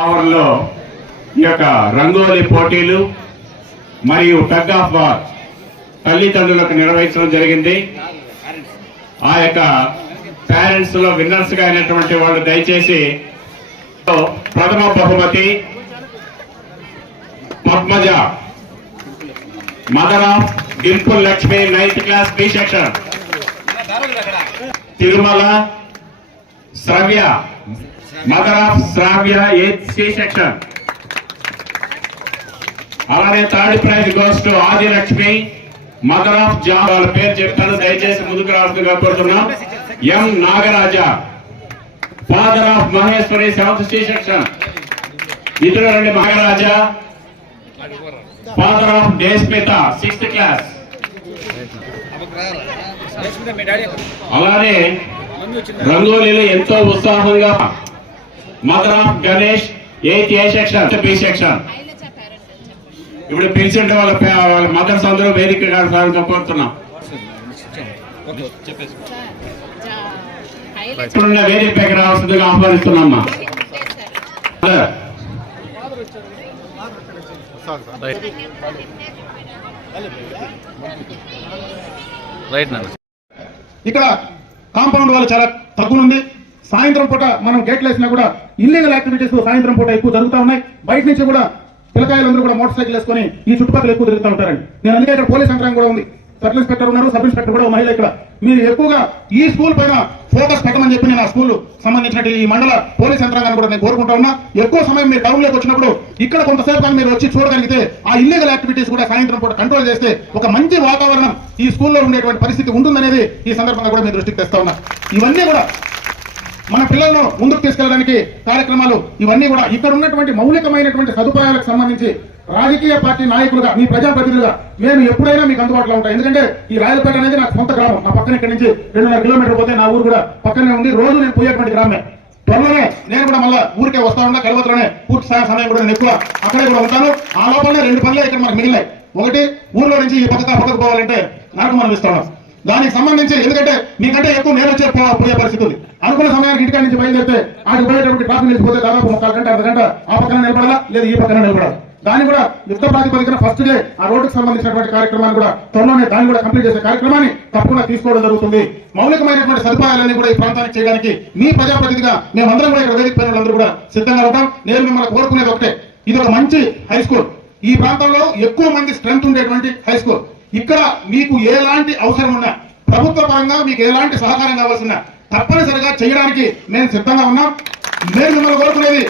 ఆవర్లో ఈ యొక్క రంగోలి పోటీలు మరియు టగ్ ఆఫ్ వార్ తల్లిదండ్రులకు నిర్వహించడం జరిగింది. ఆ యొక్క పేరెంట్స్లో విన్నర్స్గా అయినటువంటి వాళ్ళు దయచేసి ప్రథమ బహుమతి Padmaja mother of Dimple Lakshmi ninth class B section. Tirumala Sravya mother of Sravya eighth C section అలానే third prize goes to Adilakshmi. Mother of job వాళ్ళ పేరు చెప్తాను దయచేసి ముందుకు రావాల్సిందిగా కోరుతున్నాం. M Nagaraja. Father of Maheshwari seventh C section ఇతరు రెండు Maharaja father of Deshmita sixth class అలానే రంగోలీలో ఎంతో ఉత్సాహంగా mother of Ganesh eighth A section B section. ఇప్పుడు పిలిచింటే వాళ్ళ వాళ్ళ మదర్స్ అందరూ వేదిక కావాలని కోరుతున్నాం ఇప్పుడున్న వేదికపైకి రావాల్సిందిగా ఆహ్వానిస్తున్నామ్మా ఇక్కడ కాంపౌండ్ వాళ్ళు చాలా తగ్గునుంది. సాయంత్రం పూట మనం గేట్లు వేసినా కూడా ఇల్లీగల్ యాక్టివిటీస్ సాయంత్రం పూట ఎక్కువ జరుగుతూ ఉన్నాయి. బయట నుంచి కూడా పిల్లకాయలందరూ కూడా మోటార్ సైకిల్ వేసుకొని ఈ చుట్టుపక్కల ఎక్కువ తిరుగుతూ ఉంటారండి. నేను అందుకే ఇక్కడ పోలీస్ యంత్రాంగం కూడా ఉంది. సబ్ ఇన్స్పెక్టర్ ఉన్నారు సబ్ ఇన్స్పెక్టర్ కూడా మహిళ ఇక్కడ. మీరు ఎక్కువగా ఈ స్కూల్ పైన ఫోకస్ పెట్టమని చెప్పి నేను ఆ స్కూల్ సంబంధించిన ఈ మండల పోలీస్ యంత్రాంగాన్ని కూడా నేను కోరుకుంటా ఉన్నా. ఎక్కువ సమయం మీరు టౌన్లోకి వచ్చినప్పుడు ఇక్కడ కొంతసేపు కానీ మీరు వచ్చి చూడగలిగితే ఆ ఇల్లీగల్ యాక్టివిటీస్ కూడా సాయంత్రం పూట కంట్రోల్ చేస్తే ఒక మంచి వాతావరణం ఈ స్కూల్లో ఉండేటువంటి పరిస్థితి ఉంటుందనేది ఈ సందర్భంగా కూడా మీ దృష్టికి తెస్తా ఉన్నా. ఇవన్నీ కూడా మన పిల్లలను ముందుకు తీసుకెళ్ళడానికి కార్యక్రమాలు ఇవన్నీ కూడా ఇక్కడ ఉన్నటువంటి మౌలికమైనటువంటి సదుపాయాలకు సంబంధించి రాజకీయ పార్టీ నాయకులుగా మీ ప్రజాప్రతినిధులుగా మేము ఎప్పుడైనా మీకు అందుబాటులో ఉంటాం. ఎందుకంటే ఈ రాయలపేట అనేది నాకు సొంత గ్రామం. నా పక్కన ఇక్కడి నుంచి రెండున్నర కిలోమీటర్ పోతే నా ఊరు కూడా పక్కనే ఉంది. రోజు నేను పోయేటువంటి గ్రామే. త్వరలోనే నేను కూడా మళ్ళీ ఊరికే వస్తా ఉన్నా. కలవతలోనే పూర్తి సాయం సమయం కూడా నేను ఎక్కువ అక్కడే కూడా ఉంటాను. ఆ లోపలనే రెండు పనులే ఇక్కడ మనకు మిగిలినాయి. ఒకటి ఊర్లో నుంచి ఈ పక్కన పక్కకు పోవాలంటే నాకు మనం ఇస్తా. ఉన్నాం దానికి సంబంధించి ఎందుకంటే నీకంటే ఎక్కువ నేను వచ్చే పోయే పరిస్థితి ఉంది అనుకున్న సమయానికి ఇంటికాడ నుంచి బయలుదేరితే ఆడికి పోయేటప్పుడు ట్రాఫిక్ నిలిచిపోతే దాదాపు ముక్కాలు గంట అర్ధ గంట ఆ పక్కన నిలబడాలా? లేదా ఈ పక్కన నిలబడాలి? దాన్ని కూడా యుద్ధ ప్రాతిపదికన ఫస్ట్ డే ఆ రోడ్డుకు సంబంధించినటువంటి కార్యక్రమాన్ని కూడా త్వరలోనే దాన్ని కూడా కంప్లీట్ చేసే కార్యక్రమాన్ని తప్పకుండా తీసుకోవడం జరుగుతుంది. మౌలికమైనటువంటి సదుపాయాలన్నీ కూడా ఈ ప్రాంతానికి చేయడానికి మీ ప్రజాప్రతినిధిగా మేమందరం కూడా ఇక్కడ వేదిక పైన కూడా సిద్ధంగా ఉంటాం. నేను మిమ్మల్ని కోరుకునేది ఒకటే. ఇది ఒక మంచి హై స్కూల్ ఈ ప్రాంతంలో ఎక్కువ మంది స్ట్రెంత్ ఉండేటువంటి హై స్కూల్ ఇక్కడ మీకు ఎలాంటి అవసరం ఉన్నా ప్రభుత్వ పరంగా మీకు ఎలాంటి సహకారం కావాల్సిన తప్పనిసరిగా చేయడానికి మేము సిద్ధంగా ఉన్నా. నేను మిమ్మల్ని కోరుకునేది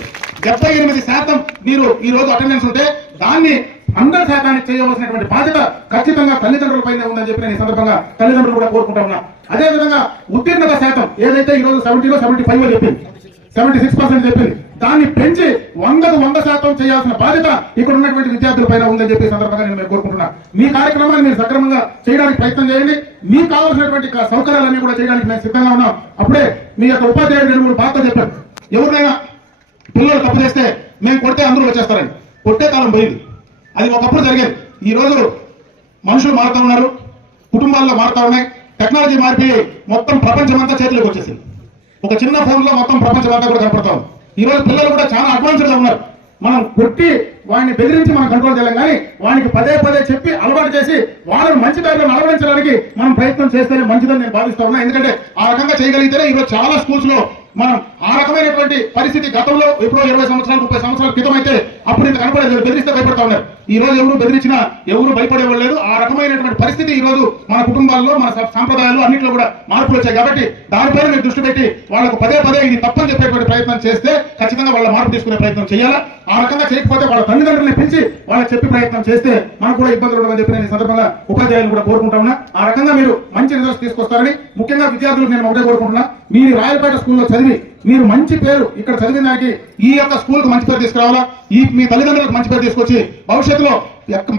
డెబ్బై ఎనిమిది శాతం మీరు ఈ రోజు అటెండెన్స్ ఉంటే దాన్ని అందరి శాతానికి చేయవలసినటువంటి బాధ్యత ఖచ్చితంగా తల్లిదండ్రుల పైన ఉందని చెప్పి నేను ఈ సందర్భంగా తల్లిదండ్రులు కూడా కోరుకుంటా ఉన్నా. అదే విధంగా ఉత్తీర్ణత శాతం ఏదైతే ఈ రోజు సెవెంటీలో సెవెంటీ ఫైవ్ చెప్పింది సెవెంటీ సిక్స్ పర్సెంట్ చెప్పింది దాన్ని పెంచి వందకు వంద శాతం చేయాల్సిన బాధ్యత ఇక్కడ ఉన్నటువంటి విద్యార్థుల పైన ఉందని చెప్పి సందర్భంగా నేను కోరుకుంటున్నా. మీ కార్యక్రమాన్ని మీరు సక్రమంగా చేయడానికి ప్రయత్నం చేయండి. మీకు కావాల్సినటువంటి సౌకర్యాలన్నీ కూడా చేయడానికి మేము సిద్ధంగా ఉన్నాం. అప్పుడే మీ యొక్క ఉపాధ్యాయుడు రెండు మూడు బాధ్యత చెప్పారు. ఎవరినైనా పిల్లలు తప్పు చేస్తే మేము కొడితే అందరూ వచ్చేస్తారండి. కొట్టే కాలం పోయింది. అది ఒకప్పుడు జరిగేది. ఈ రోజు మనుషులు మారుతా ఉన్నారు కుటుంబాల్లో మారుతా ఉన్నాయి టెక్నాలజీ మారిపోయి మొత్తం ప్రపంచం అంతా చేతిలోకి వచ్చేసింది. ఒక చిన్న ఫోన్లో మొత్తం ప్రపంచం అంతా కూడా కనపడతాం. ఈ రోజు పిల్లలు కూడా చాలా అడ్వాన్స్డ్గా ఉన్నారు. మనం కొట్టి వాడిని బెదిరించి మనం కంట్రోల్ చేయలేం కానీ వానికి పదే పదే చెప్పి అలవాటు చేసి వాళ్ళని మంచి దారిలో నడవడించడానికి మనం ప్రయత్నం చేస్తేనే మంచిదని నేను భావిస్తా ఉన్నా. ఎందుకంటే ఆ రకంగా చేయగలిగితేనే ఈరోజు చాలా స్కూల్స్లో మనం ఆ రకమైనటువంటి పరిస్థితి గతంలో ఎప్పుడో ఇరవై సంవత్సరాలు ముప్పై సంవత్సరాల క్రితం అయితే అప్పుడు ఇంత కనపడేది బెదిరిస్తే భయపడతా ఉన్నారు. ఈ రోజు ఎవరు బెదిరించినా ఎవరు భయపడేవాళ్ళు లేదు ఆ రకమైనటువంటి పరిస్థితి ఈ రోజు మన కుటుంబాల్లో మన సాంప్రదాయాలు అన్నింటిలో కూడా మార్పులు వచ్చాయి. కాబట్టి దానిపైన మీరు దృష్టి పెట్టి వాళ్ళకు పదే పదే ఇది తప్పని చెప్పేటువంటి ప్రయత్నం చేస్తే ఖచ్చితంగా వాళ్ళ మార్పు తీసుకునే ప్రయత్నం చేయాలా? ఆ రకంగా చేయకపోతే వాళ్ళ తల్లిదండ్రుల్ని పిలిచి వాళ్ళకి చెప్పి ప్రయత్నం చేస్తే మనకు కూడా ఇబ్బందులు ఉండవని చెప్పి నేను ఈ సందర్భంగా ఉపాధ్యాయులు కూడా కోరుకుంటా ఉన్నా. ఆ రకంగా మీరు మంచి రిజల్ట్స్ తీసుకొస్తారని ముఖ్యంగా విద్యార్థులకు నేను ఒకటే కోరుకుంటున్నా. మీరు రాయలపేట స్కూల్లో చదివి మీరు మంచి పేరు ఇక్కడ చదివిన దానికి ఈ యొక్క స్కూల్కు మంచి పేరు తీసుకురావాలా? ఈ మీ తల్లిదండ్రులకు మంచి పేరు తీసుకొచ్చి భవిష్యత్తులో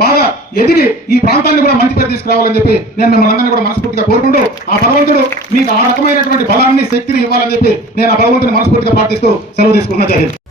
బాగా ఎదిగి ఈ ప్రాంతాన్ని కూడా మంచి పేరు తీసుకురావాలని చెప్పి నేను మిమ్మల్ని అందరినీ కూడా మనస్ఫూర్తిగా కోరుకుంటూ ఆ భగవంతుడు మీకు ఆ రకమైనటువంటి బలాన్ని శక్తిని ఇవ్వాలని చెప్పి నేను ఆ భగవంతుని మనస్ఫూర్తిగా ప్రార్థిస్తూ సెలవు తీసుకున్నా జరిగింది